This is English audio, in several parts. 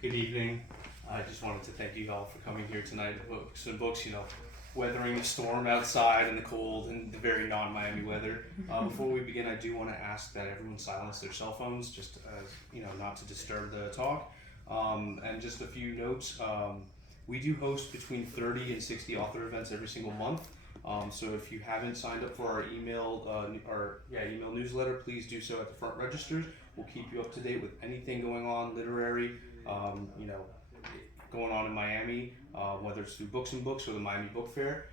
Good evening. I just wanted to thank you all for coming here tonight at Books and Books, weathering the storm outside and the cold and the very non-Miami weather. Before we begin, I do want to ask that everyone silence their cell phones, just as, not to disturb the talk. And just a few notes. We do host between 30 and 60 author events every single month. So if you haven't signed up for our email newsletter, please do so at the front registers. We'll keep you up to date with anything going on, literary, going on in Miami, whether it's through Books and Books or the Miami Book Fair.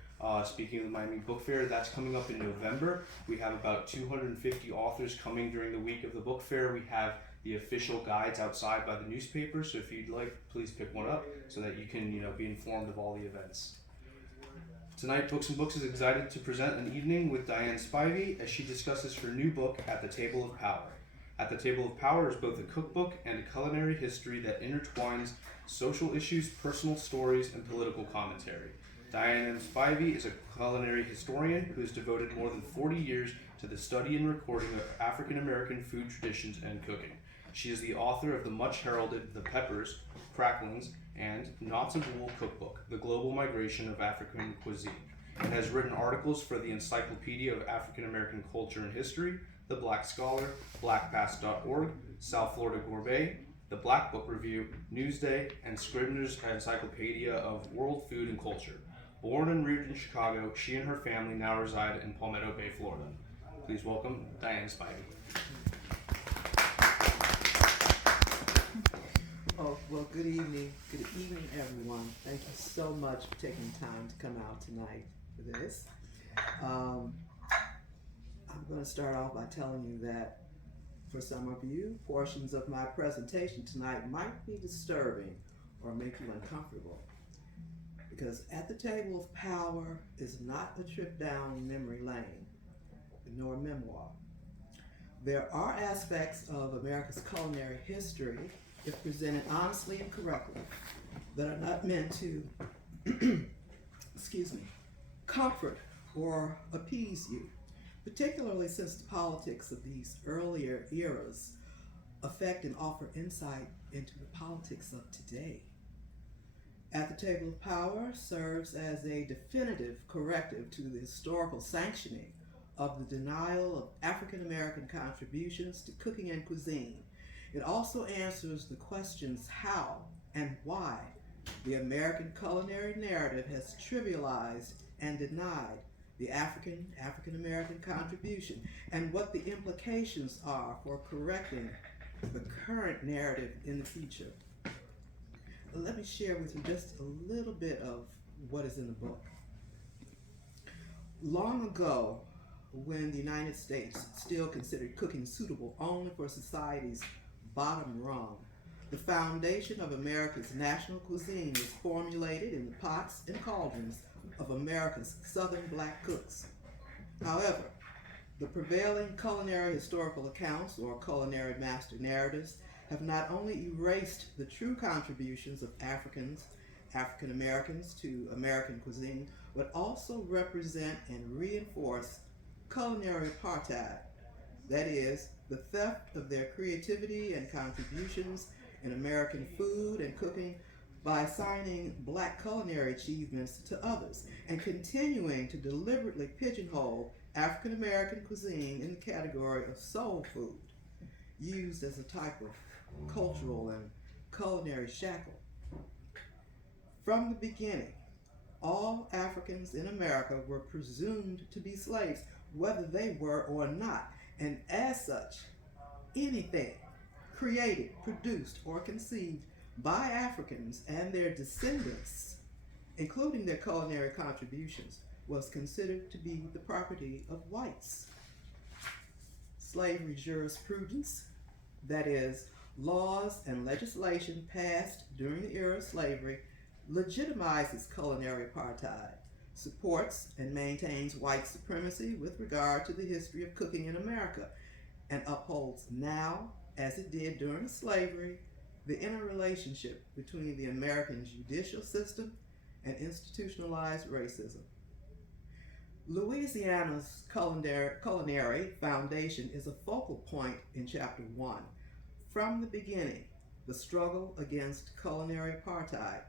Speaking of the Miami Book Fair, that's coming up in November. We have about 250 authors coming during the week of the book fair. We have the official guides outside by the newspaper, so if you'd like, please pick one up so that you can be informed of all the events. Tonight, Books and Books is excited to present an evening with Diane Spivey as she discusses her new book, At the Table of Power. At the Table of Power is both a cookbook and a culinary history that intertwines social issues, personal stories, and political commentary. Diane M. Spivey is a culinary historian who has devoted more than 40 years to the study and recording of African American food traditions and cooking. She is the author of the much heralded The Peppers, Cracklings, and Knots of Wool Cookbook, The Global Migration of African Cuisine, and has written articles for the Encyclopedia of African American Culture and History, The Black Scholar, blackpast.org, South Florida Gourmet, The Black Book Review, Newsday, and Scribner's Encyclopedia of World Food and Culture. Born and reared in Chicago, she and her family now reside in Palmetto Bay, Florida. Please welcome Diane Spivey. Oh, well, good evening. Good evening, everyone. Thank you so much for taking time to come out tonight for this. I'm going to start off by telling you that for some of you, portions of my presentation tonight might be disturbing or make you uncomfortable. Because At the Table of Power is not a trip down memory lane, nor a memoir. There are aspects of America's culinary history, if presented honestly and correctly, that are not meant to, comfort or appease you, particularly since the politics of these earlier eras affect and offer insight into the politics of today. At the Table of Power serves as a definitive corrective to the historical sanctioning of the denial of African American contributions to cooking and cuisine. It also answers the questions how and why the American culinary narrative has trivialized and denied the African American contribution, and what the implications are for correcting the current narrative in the future. Let me share with you just a little bit of what is in the book. Long ago, when the United States still considered cooking suitable only for society's bottom rung, the foundation of America's national cuisine was formulated in the pots and cauldrons of America's Southern black cooks. However, the prevailing culinary historical accounts, or culinary master narratives, have not only erased the true contributions of African Americans to American cuisine, but also represent and reinforce culinary apartheid. That is, the theft of their creativity and contributions in American food and cooking by assigning black culinary achievements to others and continuing to deliberately pigeonhole African American cuisine in the category of soul food, used as a type of cultural and culinary shackle. From the beginning, all Africans in America were presumed to be slaves, whether they were or not, and as such, anything created, produced, or conceived by Africans and their descendants, including their culinary contributions, was considered to be the property of whites. Slavery jurisprudence, that is, laws and legislation passed during the era of slavery, legitimizes culinary apartheid, supports and maintains white supremacy with regard to the history of cooking in America, and upholds now, as it did during slavery, the interrelationship between the American judicial system and institutionalized racism. Louisiana's culinary foundation is a focal point in Chapter 1. From the beginning, the struggle against culinary apartheid,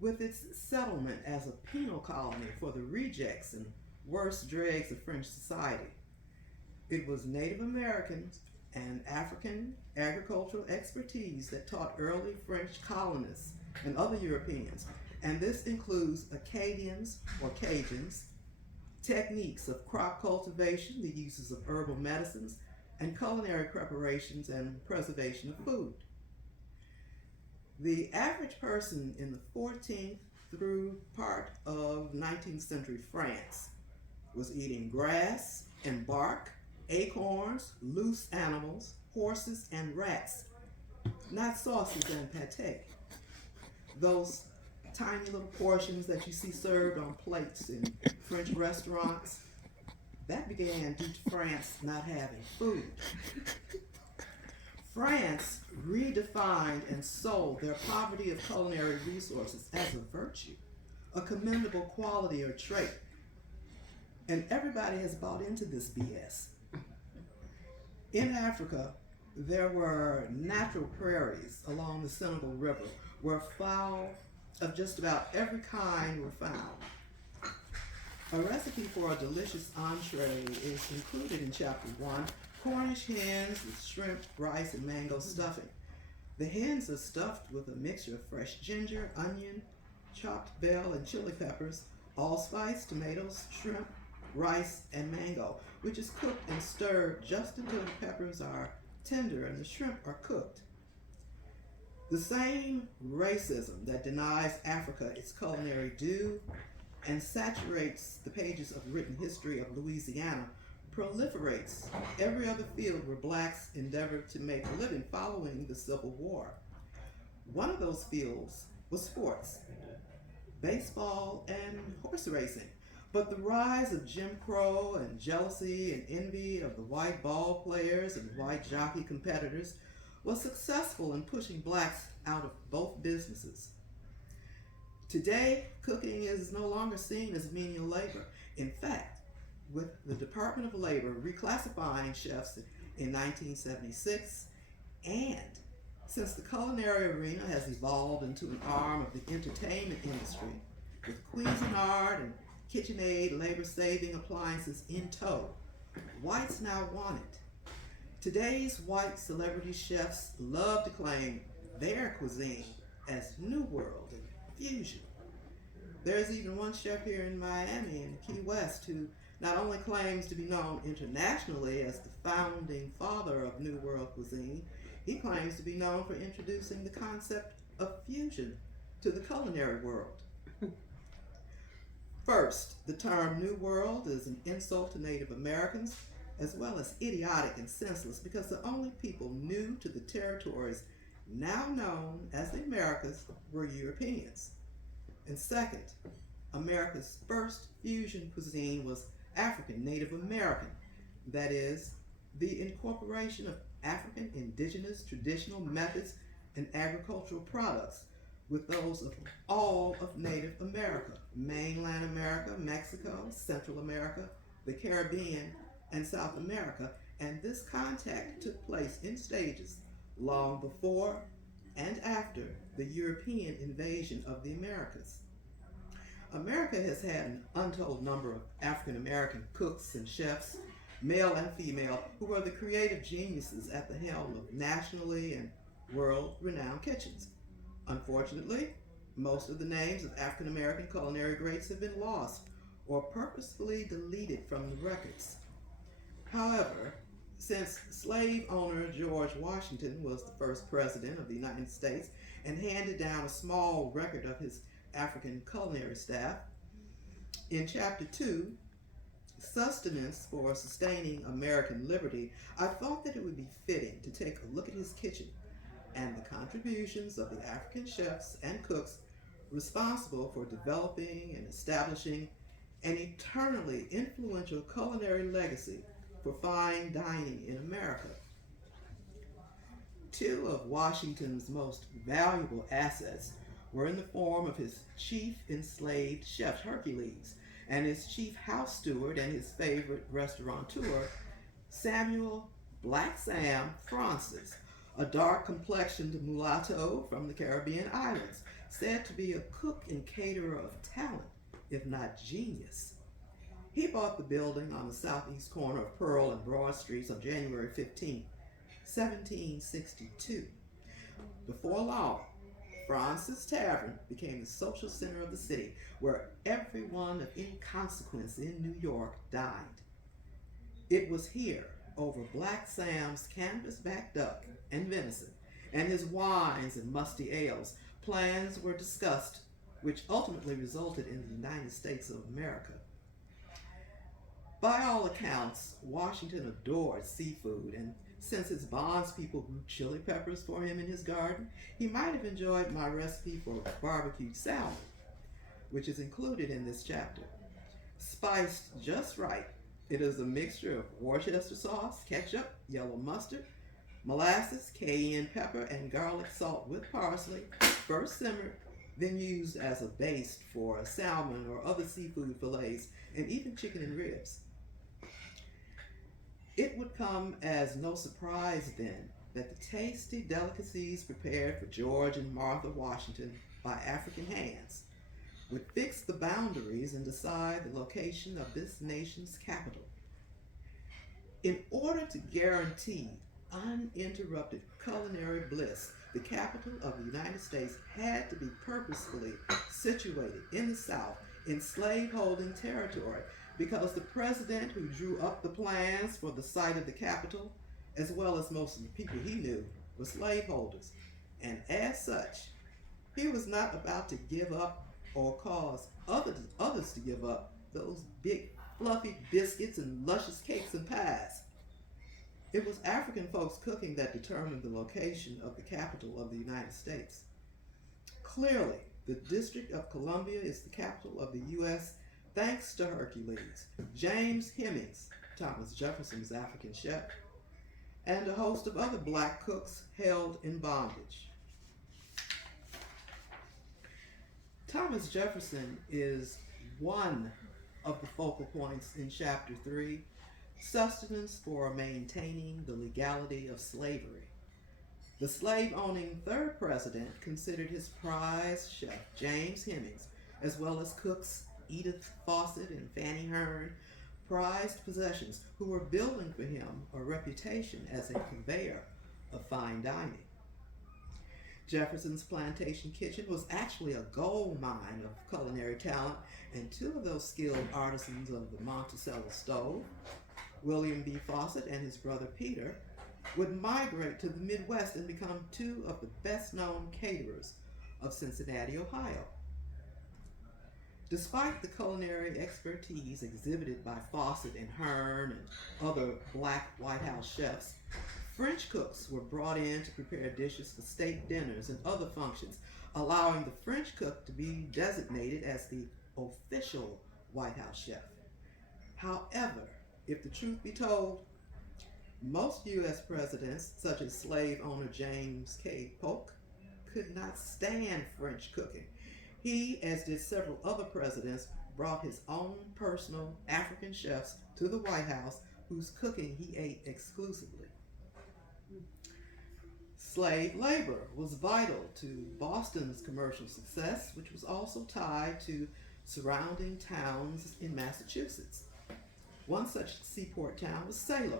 with its settlement as a penal colony for the rejects and worst dregs of French society. It was Native Americans and African agricultural expertise that taught early French colonists and other Europeans, and this includes Acadians or Cajuns, techniques of crop cultivation, the uses of herbal medicines, and culinary preparations and preservation of food. The average person in the 14th through part of 19th century France was eating grass and bark, acorns, loose animals, horses, and rats, not sauces and pate. Those tiny little portions that you see served on plates in French restaurants, that began due to France not having food. France redefined and sold their poverty of culinary resources as a virtue, a commendable quality or trait. And everybody has bought into this BS. In Africa, there were natural prairies along the Senegal River where fowl of just about every kind were found. A recipe for a delicious entree is included in Chapter 1, Cornish hens with shrimp, rice, and mango stuffing. The hens are stuffed with a mixture of fresh ginger, onion, chopped bell and chili peppers, allspice, tomatoes, shrimp, rice, and mango, which is cooked and stirred just until the peppers are tender and the shrimp are cooked. The same racism that denies Africa its culinary due and saturates the pages of written history of Louisiana proliferates every other field where blacks endeavored to make a living following the Civil War. One of those fields was sports, baseball and horse racing. But the rise of Jim Crow and jealousy and envy of the white ball players and white jockey competitors was successful in pushing blacks out of both businesses. Today, cooking is no longer seen as menial labor. In fact, with the Department of Labor reclassifying chefs in 1976, and since the culinary arena has evolved into an arm of the entertainment industry, with Cuisinart and KitchenAid labor-saving appliances in tow, whites now want it. Today's white celebrity chefs love to claim their cuisine as New World and fusion. There's even one chef here in Miami and Key West who not only claims to be known internationally as the founding father of New World cuisine, he claims to be known for introducing the concept of fusion to the culinary world. First, the term New World is an insult to Native Americans, as well as idiotic and senseless, because the only people new to the territories now known as the Americas were Europeans. And second, America's first fusion cuisine was African Native American, that is, the incorporation of African indigenous traditional methods and agricultural products with those of all of Native America, mainland America, Mexico, Central America, the Caribbean, and South America, and this contact took place in stages long before and after the European invasion of the Americas. America has had an untold number of African American cooks and chefs, male and female, who were the creative geniuses at the helm of nationally and world-renowned kitchens. Unfortunately, most of the names of African American culinary greats have been lost or purposefully deleted from the records. However, since slave owner George Washington was the first president of the United States and handed down a small record of his African culinary staff, in Chapter 2, Sustenance for Sustaining American Liberty, I thought that it would be fitting to take a look at his kitchen and the contributions of the African chefs and cooks responsible for developing and establishing an eternally influential culinary legacy for fine dining in America. Two of Washington's most valuable assets were in the form of his chief enslaved chef Hercules and his chief house steward and his favorite restaurateur, Samuel Black Sam Francis, a dark-complexioned mulatto from the Caribbean islands, said to be a cook and caterer of talent, if not genius. He bought the building on the southeast corner of Pearl and Broad Streets on January 15, 1762. Before long, Francis Tavern became the social center of the city, where everyone of any consequence in New York dined. It was here, over Black Sam's canvas-back duck and venison, and his wines and musty ales, plans were discussed, which ultimately resulted in the United States of America. By all accounts, Washington adored seafood, and since his bondspeople grew chili peppers for him in his garden, he might have enjoyed my recipe for barbecued salmon, which is included in this chapter. Spiced just right, it is a mixture of Worcester sauce, ketchup, yellow mustard, molasses, cayenne pepper, and garlic salt with parsley, first simmered, then used as a base for salmon or other seafood fillets, and even chicken and ribs. It would come as no surprise then that the tasty delicacies prepared for George and Martha Washington by African hands would fix the boundaries and decide the location of this nation's capital. In order to guarantee uninterrupted culinary bliss, the capital of the United States had to be purposefully situated in the South in slaveholding territory, because the president who drew up the plans for the site of the capital, as well as most of the people he knew, were slaveholders. And as such, he was not about to give up or cause others to give up those big fluffy biscuits and luscious cakes and pies. It was African folks cooking that determined the location of the capital of the United States. Clearly, the District of Columbia is the capital of the U.S. thanks to Hercules, James Hemings, Thomas Jefferson's African chef, and a host of other black cooks held in bondage. Thomas Jefferson is one of the focal points in Chapter 3, Sustenance for Maintaining the Legality of Slavery. The slave-owning third president considered his prize chef, James Hemings, as well as cooks Edith Fawcett and Fanny Hearn, prized possessions who were building for him a reputation as a purveyor of fine dining. Jefferson's plantation kitchen was actually a gold mine of culinary talent, and two of those skilled artisans of the Monticello stove, William B. Fawcett and his brother Peter, would migrate to the Midwest and become two of the best-known caterers of Cincinnati, Ohio. Despite the culinary expertise exhibited by Fawcett and Hearn and other black White House chefs, French cooks were brought in to prepare dishes for state dinners and other functions, allowing the French cook to be designated as the official White House chef. However, if the truth be told, most U.S. presidents, such as slave owner James K. Polk, could not stand French cooking. He, as did several other presidents, brought his own personal African chefs to the White House, whose cooking he ate exclusively. Slave labor was vital to Boston's commercial success, which was also tied to surrounding towns in Massachusetts. One such seaport town was Salem,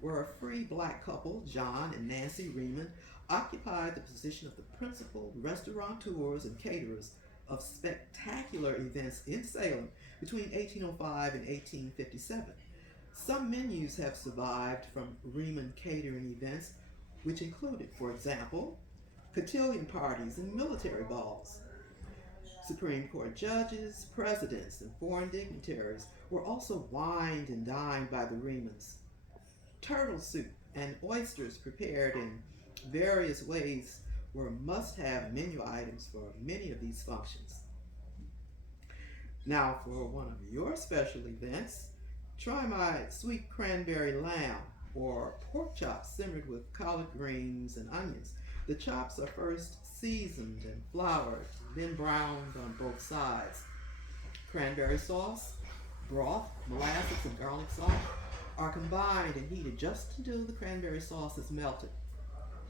where a free black couple, John and Nancy Reman, occupied the position of the principal restaurateurs and caterers of spectacular events in Salem between 1805 and 1857. Some menus have survived from Reman catering events, which included, for example, cotillion parties and military balls. Supreme Court judges, presidents, and foreign dignitaries were also wined and dined by the Remans. Turtle soup and oysters prepared in various ways were must-have menu items for many of these functions. Now, for one of your special events, try my sweet cranberry lamb, or pork chops simmered with collard greens and onions. The chops are first seasoned and floured, then browned on both sides. Cranberry sauce, broth, molasses, and garlic salt are combined and heated just until the cranberry sauce is melted.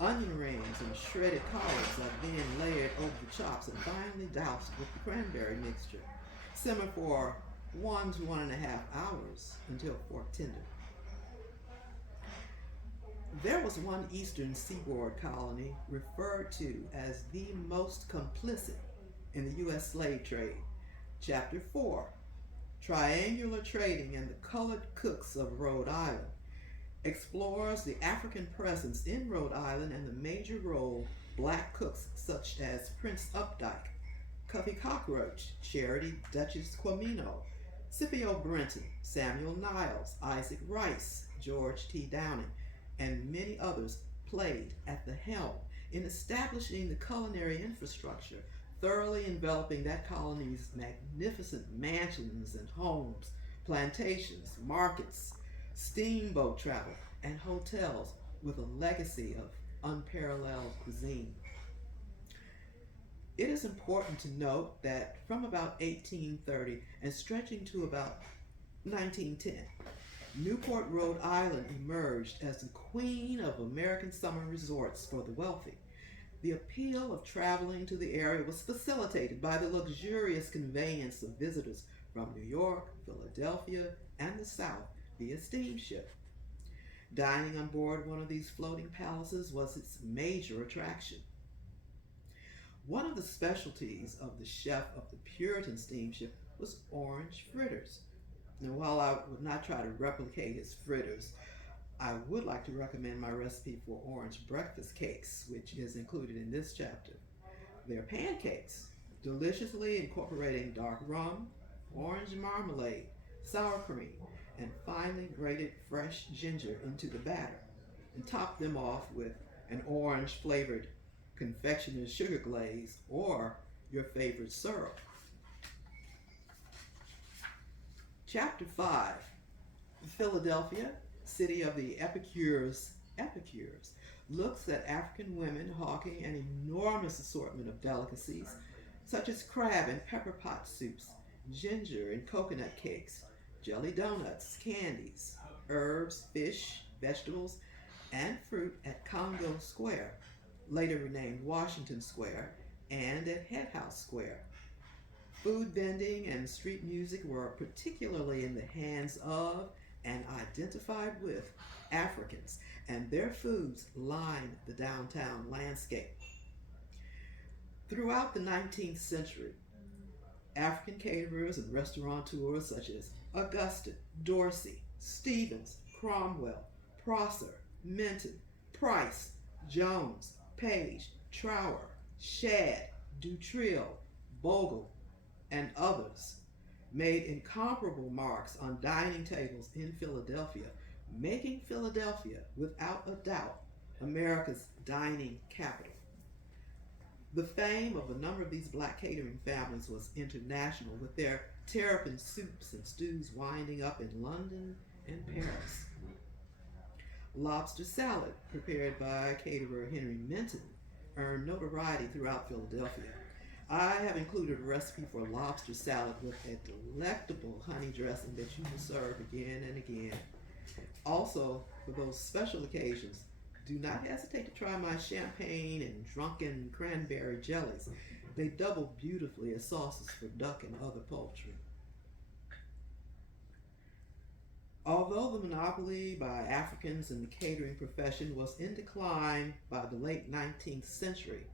Onion rings and shredded collards are then layered over the chops and finally doused with the cranberry mixture. Simmer for 1 to 1.5 hours until fork tender. There was one eastern seaboard colony referred to as the most complicit in the U.S. slave trade. Chapter 4, Triangular Trading and the Colored Cooks of Rhode Island, explores the African presence in Rhode Island and the major role black cooks such as Prince Updike, Cuffy Cockroach, Charity Duchess Quamino, Scipio Brenton, Samuel Niles, Isaac Rice, George T. Downing, and many others played at the helm in establishing the culinary infrastructure, thoroughly enveloping that colony's magnificent mansions and homes, plantations, markets, steamboat travel, and hotels with a legacy of unparalleled cuisine. It is important to note that from about 1830 and stretching to about 1910, Newport, Rhode Island emerged as the queen of American summer resorts for the wealthy. The appeal of traveling to the area was facilitated by the luxurious conveyance of visitors from New York, Philadelphia, and the South via steamship. Dining on board one of these floating palaces was its major attraction. One of the specialties of the chef of the Puritan steamship was orange fritters. Now, while I would not try to replicate his fritters, I would like to recommend my recipe for orange breakfast cakes, which is included in this chapter. They're pancakes, deliciously incorporating dark rum, orange marmalade, sour cream, and finely grated fresh ginger into the batter, and top them off with an orange flavored confectioner's sugar glaze or your favorite syrup. Chapter 5, Philadelphia, city of the epicures, looks at African women hawking an enormous assortment of delicacies such as crab and pepper pot soups, ginger and coconut cakes, jelly donuts, candies, herbs, fish, vegetables, and fruit at Congo Square, later renamed Washington Square, and at Head House Square. Food vending and street music were particularly in the hands of and identified with Africans, and their foods lined the downtown landscape. Throughout the 19th century, African caterers and restaurateurs such as Augustin, Dorsey, Stevens, Cromwell, Prosser, Minton, Price, Jones, Page, Trower, Shadd, Dutrill, Bogle, and others made incomparable marks on dining tables in Philadelphia, making Philadelphia, without a doubt, America's dining capital. The fame of a number of these black catering families was international, with their terrapin soups and stews winding up in London and Paris. Lobster salad, prepared by caterer Henry Minton, earned notoriety throughout Philadelphia. I have included a recipe for lobster salad with a delectable honey dressing that you will serve again and again. Also, for those special occasions, do not hesitate to try my champagne and drunken cranberry jellies. They double beautifully as sauces for duck and other poultry. Although the monopoly by Africans in the catering profession was in decline by the late 19th century,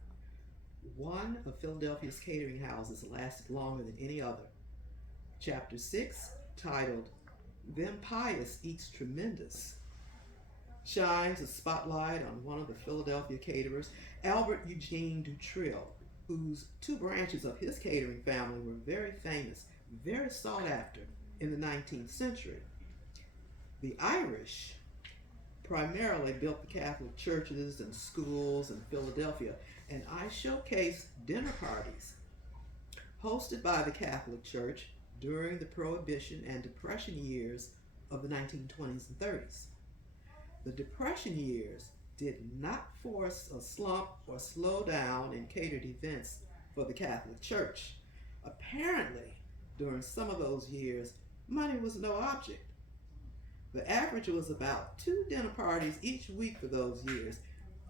one of Philadelphia's catering houses lasted longer than any other. Chapter 6, titled Them Pious Eats Tremendous, shines a spotlight on one of the Philadelphia caterers, Albert Eugene Dutrill, whose two branches of his catering family were very famous, very sought after in the 19th century. The Irish primarily built the Catholic churches and schools in Philadelphia, and I showcased dinner parties hosted by the Catholic Church during the Prohibition and Depression years of the 1920s and 30s. The Depression years did not force a slump or slow down in catered events for the Catholic Church. Apparently, during some of those years, money was no object. The average was about 2 dinner parties each week for those years,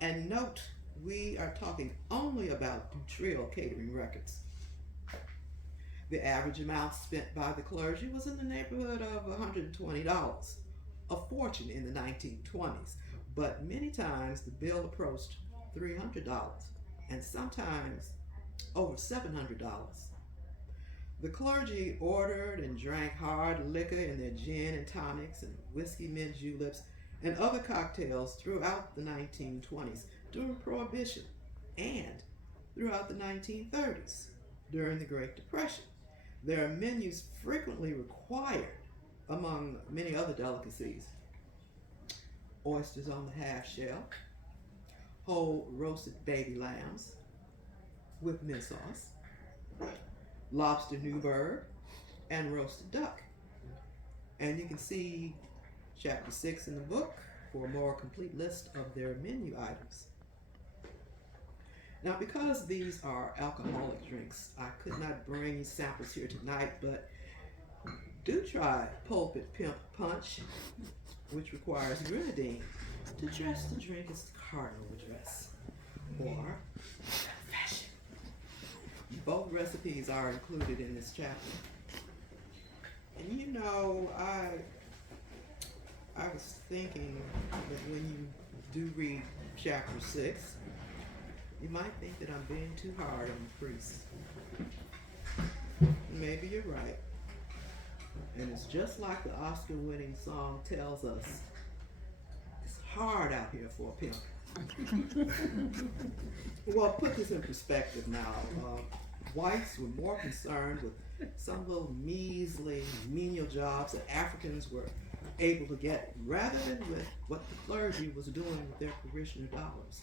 And note, we are talking only about Trio catering records. The average amount spent by the clergy was in the neighborhood of $120, a fortune in the 1920s, but many times the bill approached $300 and sometimes over $700. The clergy ordered and drank hard liquor in their gin and tonics and whiskey mint juleps and other cocktails throughout the 1920s during Prohibition and throughout the 1930s during the Great Depression. Their menus frequently required, among many other delicacies, oysters on the half shell, whole roasted baby lambs with mint sauce, lobster Newburg, and roasted duck. And you can see chapter 6 in the book for a more complete list of their menu items. Now, because these are alcoholic drinks, I could not bring you samples here tonight, but do try Pulpit Pimp Punch, which requires grenadine to dress the drink as the cardinal would dress, or fashion. Both recipes are included in this chapter. And you know, I was thinking that when you do read chapter 6, you might think that I'm being too hard on the priests. Maybe you're right. And it's just like the Oscar-winning song tells us, it's hard out here for a pimp. Well, put this in perspective now. Whites were more concerned with some little measly, menial jobs that Africans were able to get rather than with what the clergy was doing with their parishioner dollars.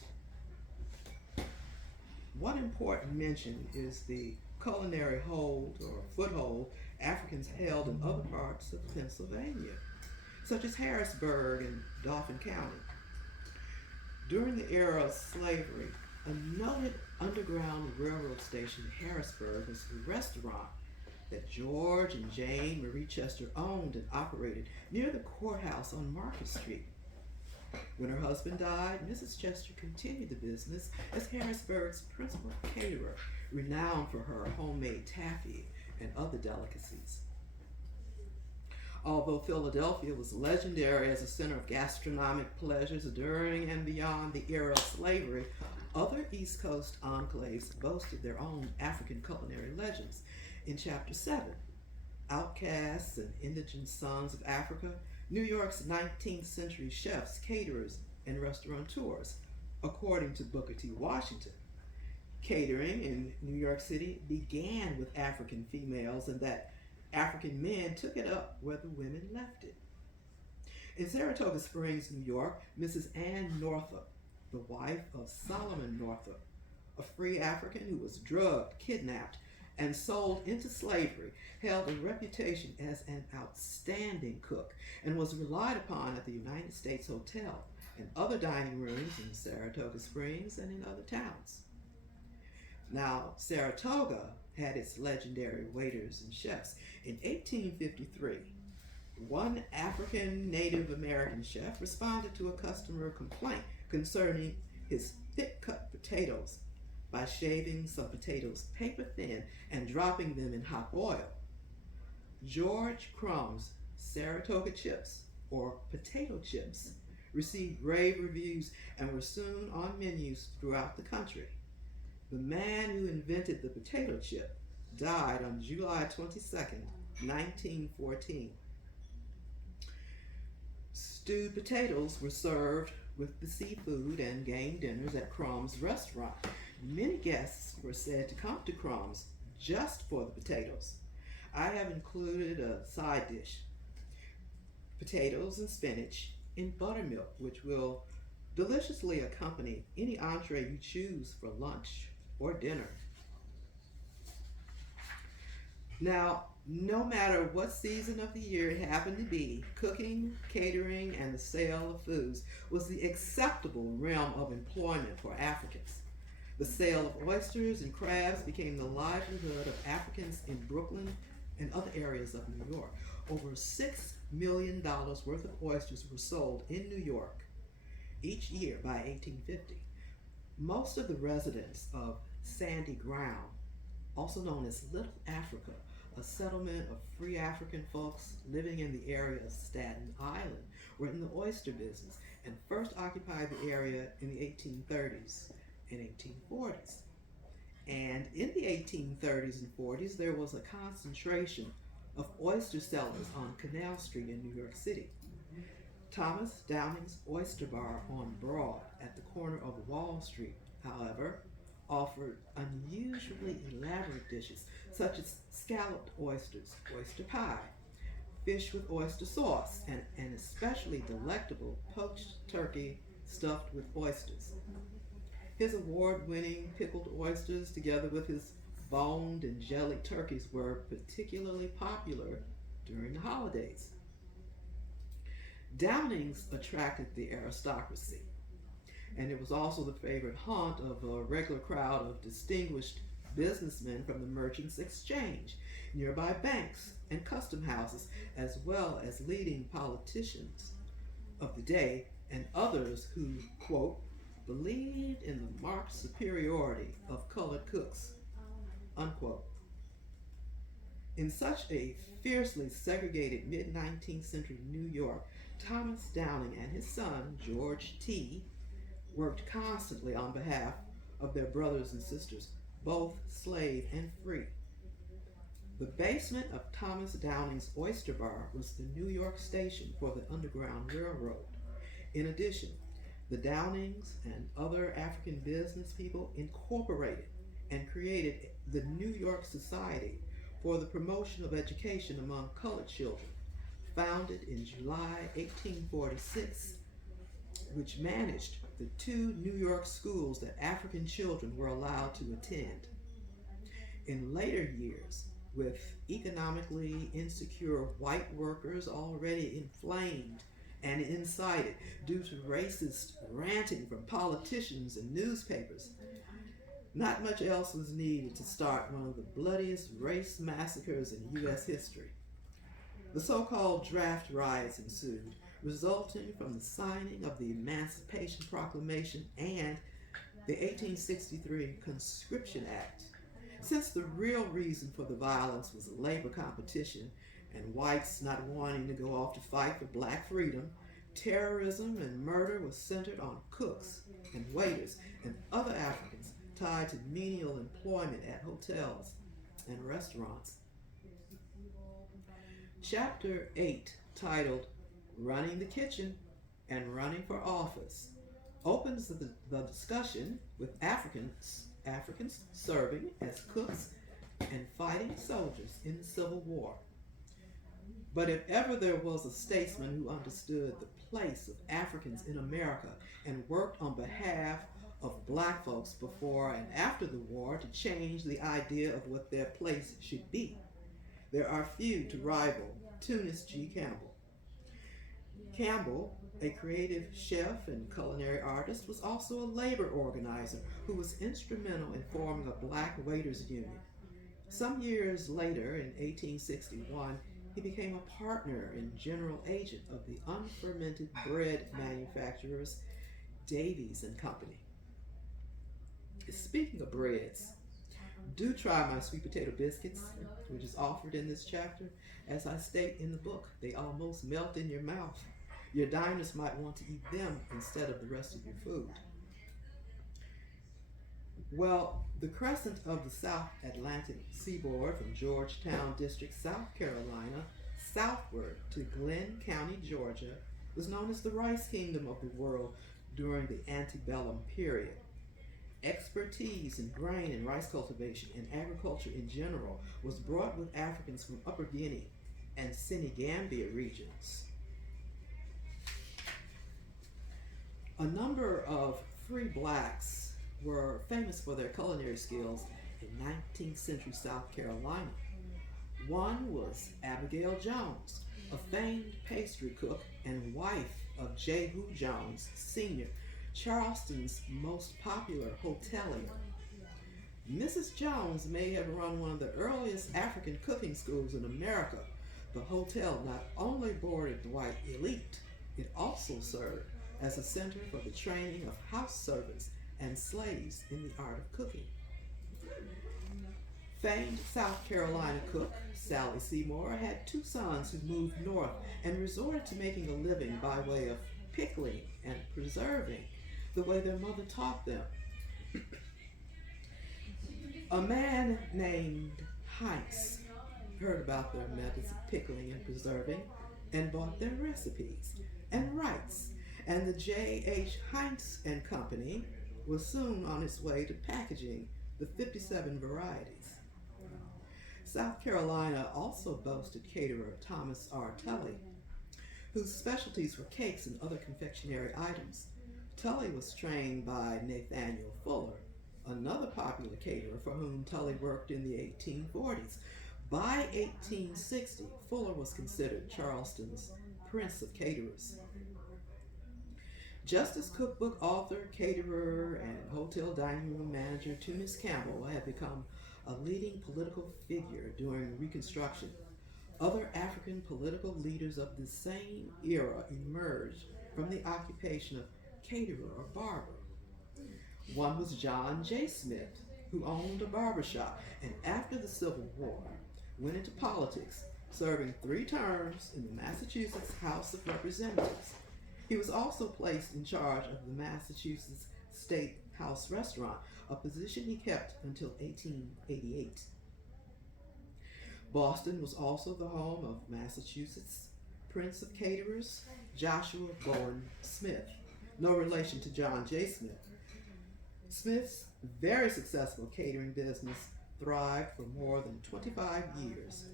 One important mention is the culinary hold or foothold Africans held in other parts of Pennsylvania, such as Harrisburg and Dauphin County. During the era of slavery, a noted underground railroad station in Harrisburg was a restaurant that George and Jane Marie Chester owned and operated near the courthouse on Market Street. When her husband died, Mrs. Chester continued the business as Harrisburg's principal caterer, renowned for her homemade taffy and other delicacies. Although Philadelphia was legendary as a center of gastronomic pleasures during and beyond the era of slavery, other East Coast enclaves boasted their own African culinary legends. In Chapter 7, Outcasts and Indigent Sons of Africa, New York's 19th century chefs, caterers, and restaurateurs, according to Booker T. Washington. Catering in New York City began with African females, and that African men took it up where the women left it. In Saratoga Springs, New York, Mrs. Ann Northup, the wife of Solomon Northup, a free African who was drugged, kidnapped, and sold into slavery, held a reputation as an outstanding cook and was relied upon at the United States Hotel and other dining rooms in Saratoga Springs and in other towns. Now, Saratoga had its legendary waiters and chefs. In 1853, one African Native American chef responded to a customer complaint concerning his thick-cut potatoes by shaving some potatoes paper thin and dropping them in hot oil. George Crumb's Saratoga chips, or potato chips, received rave reviews and were soon on menus throughout the country. The man who invented the potato chip died on July 22nd, 1914. Stewed potatoes were served with the seafood and game dinners at Crumb's restaurant. Many guests were said to come to Crumb's just for the potatoes. I have included a side dish, potatoes and spinach in buttermilk, which will deliciously accompany any entree you choose for lunch or dinner. Now, no matter what season of the year it happened to be, cooking, catering, and the sale of foods was the acceptable realm of employment for Africans. The sale of oysters and crabs became the livelihood of Africans in Brooklyn and other areas of New York. Over $6 million worth of oysters were sold in New York each year by 1850. Most of the residents of Sandy Ground, also known as Little Africa, a settlement of free African folks living in the area of Staten Island, were in the oyster business and first occupied the area in the 1830s and 1840s. And in the 1830s and 40s, there was a concentration of oyster sellers on Canal Street in New York City. Thomas Downing's Oyster Bar on Broad at the corner of Wall Street, however, offered unusually elaborate dishes such as scalloped oysters, oyster pie, fish with oyster sauce, and an especially delectable poached turkey stuffed with oysters. His award-winning pickled oysters, together with his boned and jellied turkeys, were particularly popular during the holidays. Downing's attracted the aristocracy, and it was also the favorite haunt of a regular crowd of distinguished businessmen from the Merchants Exchange, nearby banks and custom houses, as well as leading politicians of the day and others who, quote, believed in the marked superiority of colored cooks, unquote. In such a fiercely segregated mid-19th century New York, Thomas Downing and his son, George T., worked constantly on behalf of their brothers and sisters, both slave and free. The basement of Thomas Downing's Oyster Bar was the New York station for the Underground Railroad. In addition, the Downings and other African business people incorporated and created the New York Society for the Promotion of Education Among Colored Children, founded in July 1846, which managed the two New York schools that African children were allowed to attend. In later years, with economically insecure white workers already inflamed and incited due to racist ranting from politicians and newspapers, not much else was needed to start one of the bloodiest race massacres in U.S. history. The so-called draft riots ensued, resulting from the signing of the Emancipation Proclamation and the 1863 Conscription Act. Since the real reason for the violence was labor competition and whites not wanting to go off to fight for black freedom, terrorism and murder was centered on cooks and waiters and other Africans tied to menial employment at hotels and restaurants. Chapter 8, titled Running the Kitchen and Running for Office, opens the discussion with Africans serving as cooks and fighting soldiers in the Civil War. But if ever there was a statesman who understood the place of Africans in America and worked on behalf of black folks before and after the war to change the idea of what their place should be, there are few to rival Tunis G. Campbell. Campbell, a creative chef and culinary artist, was also a labor organizer who was instrumental in forming a black waiters union. Some years later, in 1861, he became a partner and general agent of the unfermented bread manufacturers Davies and Company. Speaking of breads, do try my sweet potato biscuits, which is offered in this chapter. As I state in the book, they almost melt in your mouth. Your diners might want to eat them instead of the rest of your food. Well, the crescent of the South Atlantic seaboard from Georgetown District, South Carolina, southward to Glenn County, Georgia, was known as the Rice Kingdom of the world during the antebellum period. Expertise in grain and rice cultivation and agriculture in general was brought with Africans from Upper Guinea and Senegambia regions. A number of free blacks were famous for their culinary skills in 19th century South Carolina. One was Abigail Jones, a famed pastry cook and wife of Jehu Jones, Sr., Charleston's most popular hotelier. Mrs. Jones may have run one of the earliest African cooking schools in America. The hotel not only boarded the white elite, it also served as a center for the training of house servants and slaves in the art of cooking. Famed South Carolina cook Sally Seymour had two sons who moved north and resorted to making a living by way of pickling and preserving the way their mother taught them. A man named Heinz heard about their methods of pickling and preserving and bought their recipes and rights, and the J.H. Heinz and Company was soon on its way to packaging the 57 varieties. South Carolina also boasted caterer Thomas R. Tully, whose specialties were cakes and other confectionery items. Tully was trained by Nathaniel Fuller, another popular caterer for whom Tully worked in the 1840s. By 1860, Fuller was considered Charleston's prince of caterers. Just as cookbook author, caterer, and hotel dining room manager Tunis Campbell had become a leading political figure during Reconstruction, other African political leaders of the same era emerged from the occupation of caterer or barber. One was John J. Smith, who owned a barbershop and after the Civil War went into politics, serving 3 terms in the Massachusetts House of Representatives. He was also placed in charge of the Massachusetts State House Restaurant, a position he kept until 1888. Boston was also the home of Massachusetts Prince of Caterers, Joshua Bowen Smith, no relation to John J. Smith. Smith's very successful catering business thrived for more than 25 years.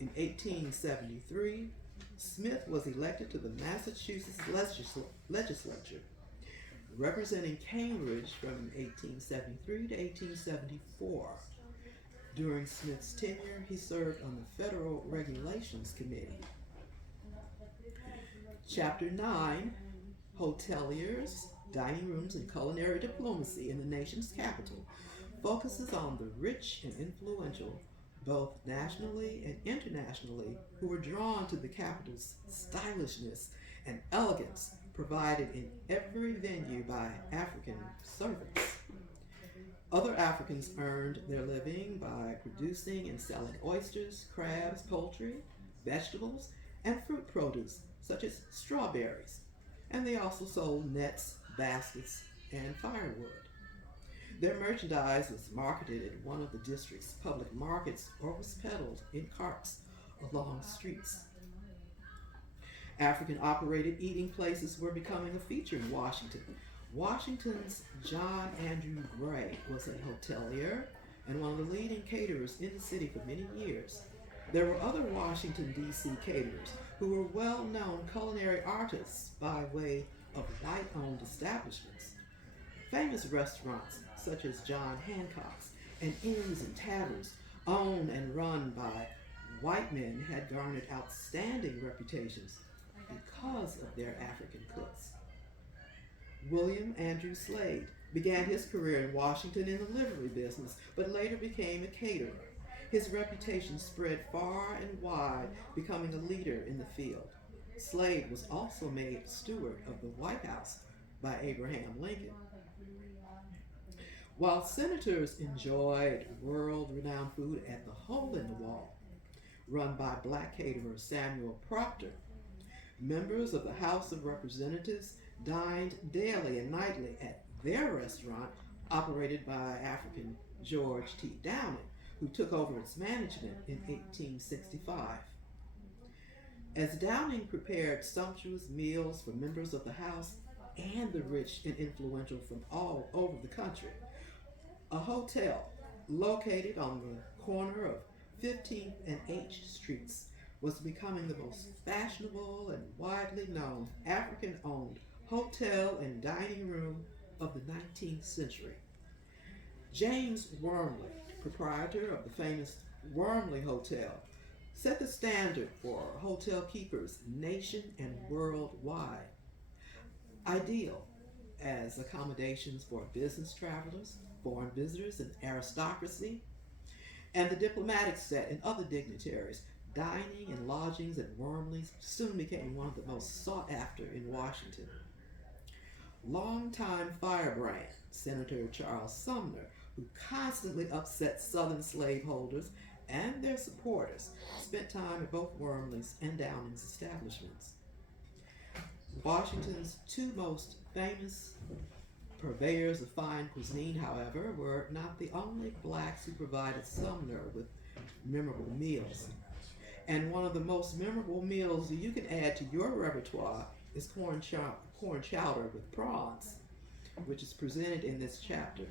In 1873, Smith was elected to the Massachusetts legislature, representing Cambridge from 1873 to 1874. During Smith's tenure, he served on the Federal Regulations Committee. Chapter 9, Hoteliers, Dining Rooms, and Culinary Diplomacy in the Nation's Capital, focuses on the rich and influential, both nationally and internationally, who were drawn to the capital's stylishness and elegance provided in every venue by African servants. Other Africans earned their living by producing and selling oysters, crabs, poultry, vegetables, and fruit produce such as strawberries, and they also sold nets, baskets, and firewood. Their merchandise was marketed at one of the district's public markets or was peddled in carts along streets. African-operated eating places were becoming a feature in Washington. Washington's John Andrew Gray was a hotelier and one of the leading caterers in the city for many years. There were other Washington, D.C. caterers who were well-known culinary artists by way of white-owned establishments. Famous restaurants such as John Hancock's and inns and taverns owned and run by white men had garnered outstanding reputations because of their African cooks. William Andrew Slade began his career in Washington in the livery business, but later became a caterer. His reputation spread far and wide, becoming a leader in the field. Slade was also made steward of the White House by Abraham Lincoln. While senators enjoyed world-renowned food at the Hole in the Wall, run by black caterer Samuel Proctor, members of the House of Representatives dined daily and nightly at their restaurant, operated by African George T. Downing, who took over its management in 1865. As Downing prepared sumptuous meals for members of the House and the rich and influential from all over the country, a hotel located on the corner of 15th and H Streets was becoming the most fashionable and widely known African-owned hotel and dining room of the 19th century. James Wormley, proprietor of the famous Wormley Hotel, set the standard for hotel keepers nation and worldwide. Ideal as accommodations for business travelers, foreign visitors, and aristocracy, and the diplomatic set and other dignitaries, dining and lodgings at Wormley's soon became one of the most sought after in Washington. longtime firebrand, Senator Charles Sumner, who constantly upset Southern slaveholders and their supporters, spent time at both Wormley's and Downing's establishments. Washington's two most famous purveyors of fine cuisine, however, were not the only blacks who provided Sumner with memorable meals. And one of the most memorable meals you can add to your repertoire is corn chowder with prawns, which is presented in this chapter.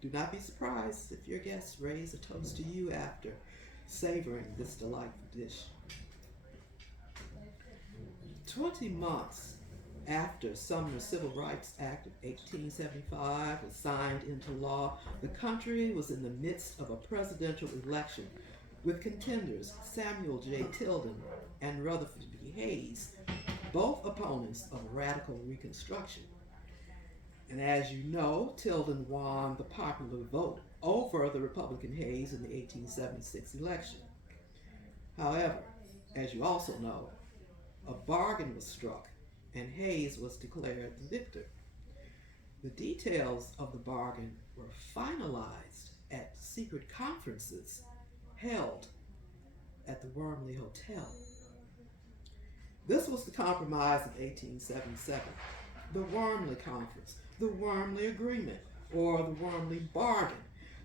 Do not be surprised if your guests raise a toast to you after savoring this delightful dish. 20 months after Sumner's Civil Rights Act of 1875 was signed into law, the country was in the midst of a presidential election with contenders Samuel J. Tilden and Rutherford B. Hayes, both opponents of radical Reconstruction. And as you know, Tilden won the popular vote over the Republican Hayes in the 1876 election. However, as you also know, a bargain was struck and Hayes was declared the victor. The details of the bargain were finalized at secret conferences held at the Wormley Hotel. This was the Compromise of 1877, the Wormley Conference, the Wormley Agreement, or the Wormley Bargain,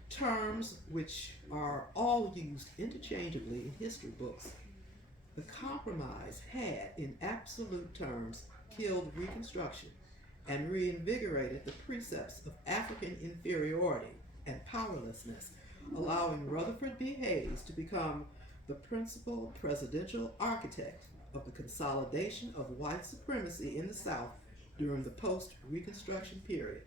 terms which are all used interchangeably in history books. The compromise had, in absolute terms, killed Reconstruction and reinvigorated the precepts of African inferiority and powerlessness, allowing Rutherford B. Hayes to become the principal presidential architect of the consolidation of white supremacy in the South during the post-Reconstruction period.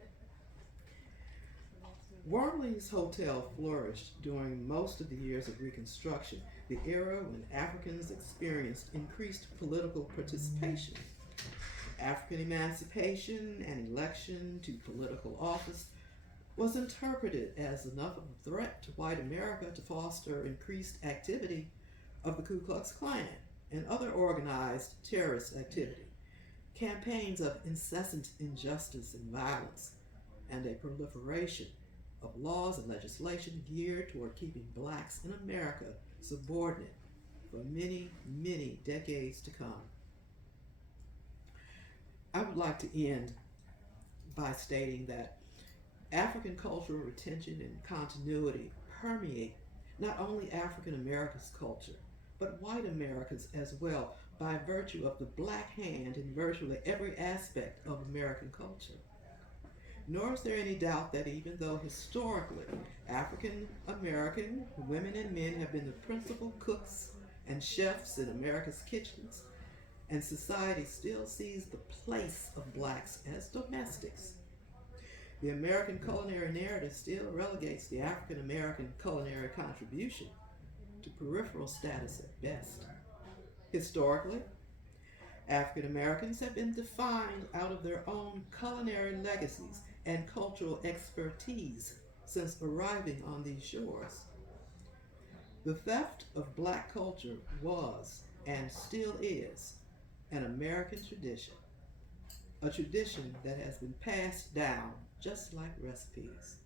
Wormley's Hotel flourished during most of the years of Reconstruction, the era when Africans experienced increased political participation. African emancipation and election to political office was interpreted as enough of a threat to white America to foster increased activity of the Ku Klux Klan and other organized terrorist activity, campaigns of incessant injustice and violence, and a proliferation of laws and legislation geared toward keeping blacks in America subordinate for many, many decades to come. I would like to end by stating that African cultural retention and continuity permeate not only African America's culture, but white America's as well, by virtue of the black hand in virtually every aspect of American culture. Nor is there any doubt that even though historically African American women and men have been the principal cooks and chefs in America's kitchens, and society still sees the place of blacks as domestics, the American culinary narrative still relegates the African American culinary contribution to peripheral status at best. Historically, African Americans have been defined out of their own culinary legacies and cultural expertise since arriving on these shores. The theft of black culture was, and still is, an American tradition, a tradition that has been passed down just like recipes.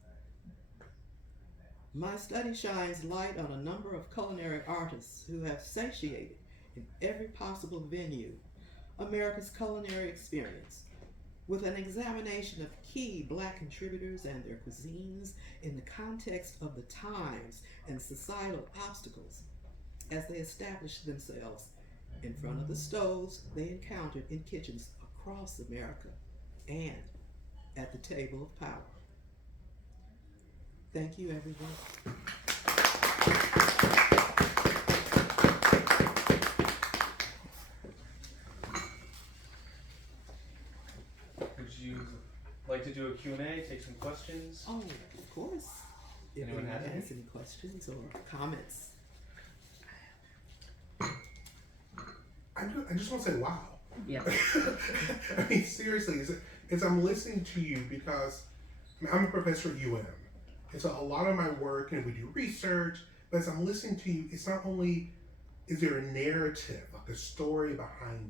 My study shines light on a number of culinary artists who have satiated in every possible venue America's culinary experience, with an examination of key black contributors and their cuisines in the context of the times and societal obstacles as they established themselves in front of the stoves they encountered in kitchens across America and at the table of power. Thank you, everyone. Would you like to do a Q&A, take some questions? Oh, of course. If Anyone anyone has has any questions or comments. I just want to say wow. Yeah. I mean, seriously, as I'm listening to you, because I'm a professor at UM, and so a lot of my work, we do research, but as I'm listening to you, it's not only is there a narrative, like a story behind